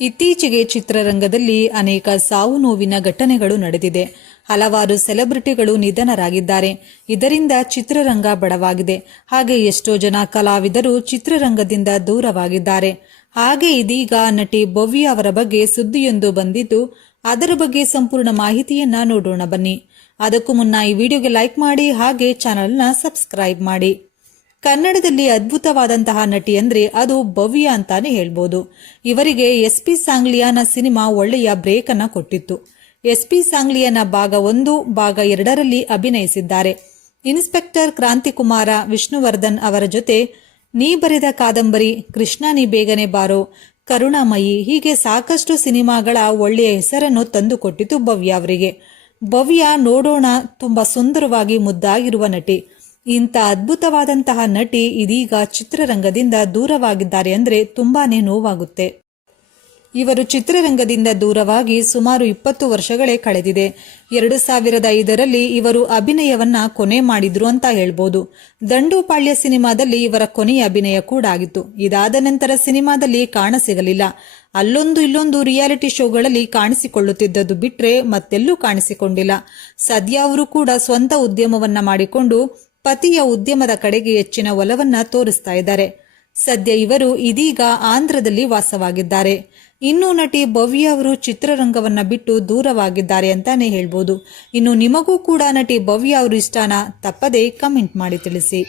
ಇತ್ತೀಚೆಗೆ ಚಿತ್ರರಂಗದಲ್ಲಿ ಅನೇಕ ಸಾವು ನೋವಿನ ಘಟನೆಗಳು ನಡೆದಿದೆ. ಹಲವಾರು ಸೆಲೆಬ್ರಿಟಿಗಳು ನಿಧನರಾಗಿದ್ದಾರೆ. ಇದರಿಂದ ಚಿತ್ರರಂಗ ಬಡವಾಗಿದೆ. ಹಾಗೆ ಎಷ್ಟೋ ಜನ ಕಲಾವಿದರು ಚಿತ್ರರಂಗದಿಂದ ದೂರವಾಗಿದ್ದಾರೆ. ಹಾಗೆ ಇದೀಗ ನಟಿ ಭವ್ಯ ಅವರ ಬಗ್ಗೆ ಸುದ್ದಿಯೊಂದು ಬಂದಿದ್ದು, ಅದರ ಬಗ್ಗೆ ಸಂಪೂರ್ಣ ಮಾಹಿತಿಯನ್ನ ನೋಡೋಣ ಬನ್ನಿ. ಅದಕ್ಕೂ ಮುನ್ನ ಈ ವಿಡಿಯೋಗೆ ಲೈಕ್ ಮಾಡಿ, ಹಾಗೆ ಚಾನಲ್ನ ಸಬ್ಸ್ಕ್ರೈಬ್ ಮಾಡಿ. ಕನ್ನಡದಲ್ಲಿ ಅದ್ಭುತವಾದಂತಹ ನಟಿ ಅಂದ್ರೆ ಅದು ಭವ್ಯ ಅಂತಾನೆ ಹೇಳ್ಬೋದು. ಇವರಿಗೆ ಎಸ್ ಪಿ ಸಾಂಗ್ಲಿಯಾನ ಸಿನಿಮಾ ಒಳ್ಳೆಯ ಬ್ರೇಕ್ ಅನ್ನ ಕೊಟ್ಟಿತ್ತು. ಎಸ್ ಪಿ ಸಾಂಗ್ಲಿಯನ ಭಾಗ ಒಂದು, ಭಾಗ ಎರಡರಲ್ಲಿ ಅಭಿನಯಿಸಿದ್ದಾರೆ. ಇನ್ಸ್ಪೆಕ್ಟರ್ ಕ್ರಾಂತಿಕುಮಾರ ವಿಷ್ಣುವರ್ಧನ್ ಅವರ ಜೊತೆ ನೀ ಬರೆದ ಕಾದಂಬರಿ, ಕೃಷ್ಣ ನೀ ಬೇಗನೆ ಬಾರೋ, ಕರುಣಾಮಯಿ ಹೀಗೆ ಸಾಕಷ್ಟು ಸಿನಿಮಾಗಳ ಒಳ್ಳೆಯ ಹೆಸರನ್ನು ತಂದುಕೊಟ್ಟಿತು ಭವ್ಯ ಅವರಿಗೆ. ಭವ್ಯ ನೋಡೋಣ, ತುಂಬಾ ಸುಂದರವಾಗಿ ಮುದ್ದಾಗಿರುವ ನಟಿ. ಇಂಥ ಅದ್ಭುತವಾದಂತಹ ನಟಿ ಇದೀಗ ಚಿತ್ರರಂಗದಿಂದ ದೂರವಾಗಿದ್ದಾರೆ ಅಂದ್ರೆ ತುಂಬಾನೇ ನೋವಾಗುತ್ತೆ. ಇವರು ಚಿತ್ರರಂಗದಿಂದ ದೂರವಾಗಿ ಸುಮಾರು ಇಪ್ಪತ್ತು ವರ್ಷಗಳೇ ಕಳೆದಿದೆ. ಎರಡು ಸಾವಿರದ ಐದರಲ್ಲಿ ಇವರು ಅಭಿನಯವನ್ನ ಕೊನೆ ಮಾಡಿದ್ರು ಅಂತ ಹೇಳ್ಬೋದು. ದಂಡುಪಾಳ್ಯ ಸಿನಿಮಾದಲ್ಲಿ ಇವರ ಕೊನೆಯ ಅಭಿನಯ ಕೂಡ ಆಗಿತ್ತು. ಇದಾದ ನಂತರ ಸಿನಿಮಾದಲ್ಲಿ ಕಾಣಸಿಗಲಿಲ್ಲ ಅಲ್ಲೊಂದು ಇಲ್ಲೊಂದು ರಿಯಾಲಿಟಿ ಶೋಗಳಲ್ಲಿ ಕಾಣಿಸಿಕೊಳ್ಳುತ್ತಿದ್ದದ್ದು ಬಿಟ್ರೆ ಮತ್ತೆಲ್ಲೂ ಕಾಣಿಸಿಕೊಂಡಿಲ್ಲ. ಸದ್ಯ ಅವರು ಕೂಡ ಸ್ವಂತ ಉದ್ಯಮವನ್ನ ಮಾಡಿಕೊಂಡು ಪತಿಯ ಉದ್ಯಮದ ಕಡೆಗೆ ಹೆಚ್ಚಿನ ಒಲವನ್ನ ತೋರಿಸ್ತಾ ಇದ್ದಾರೆ. ಸದ್ಯ ಇವರು ಇದೀಗ ಆಂಧ್ರದಲ್ಲಿ ವಾಸವಾಗಿದ್ದಾರೆ. ಇನ್ನು ನಟಿ ಭವ್ಯ ಅವರು ಚಿತ್ರರಂಗವನ್ನ ಬಿಟ್ಟು ದೂರವಾಗಿದ್ದಾರೆ ಅಂತಾನೆ ಹೇಳ್ಬೋದು. ಇನ್ನು ನಿಮಗೂ ಕೂಡ ನಟಿ ಭವ್ಯ ಅವರು ಇಷ್ಟನ ತಪ್ಪದೇ ಕಮೆಂಟ್ ಮಾಡಿ ತಿಳಿಸಿ.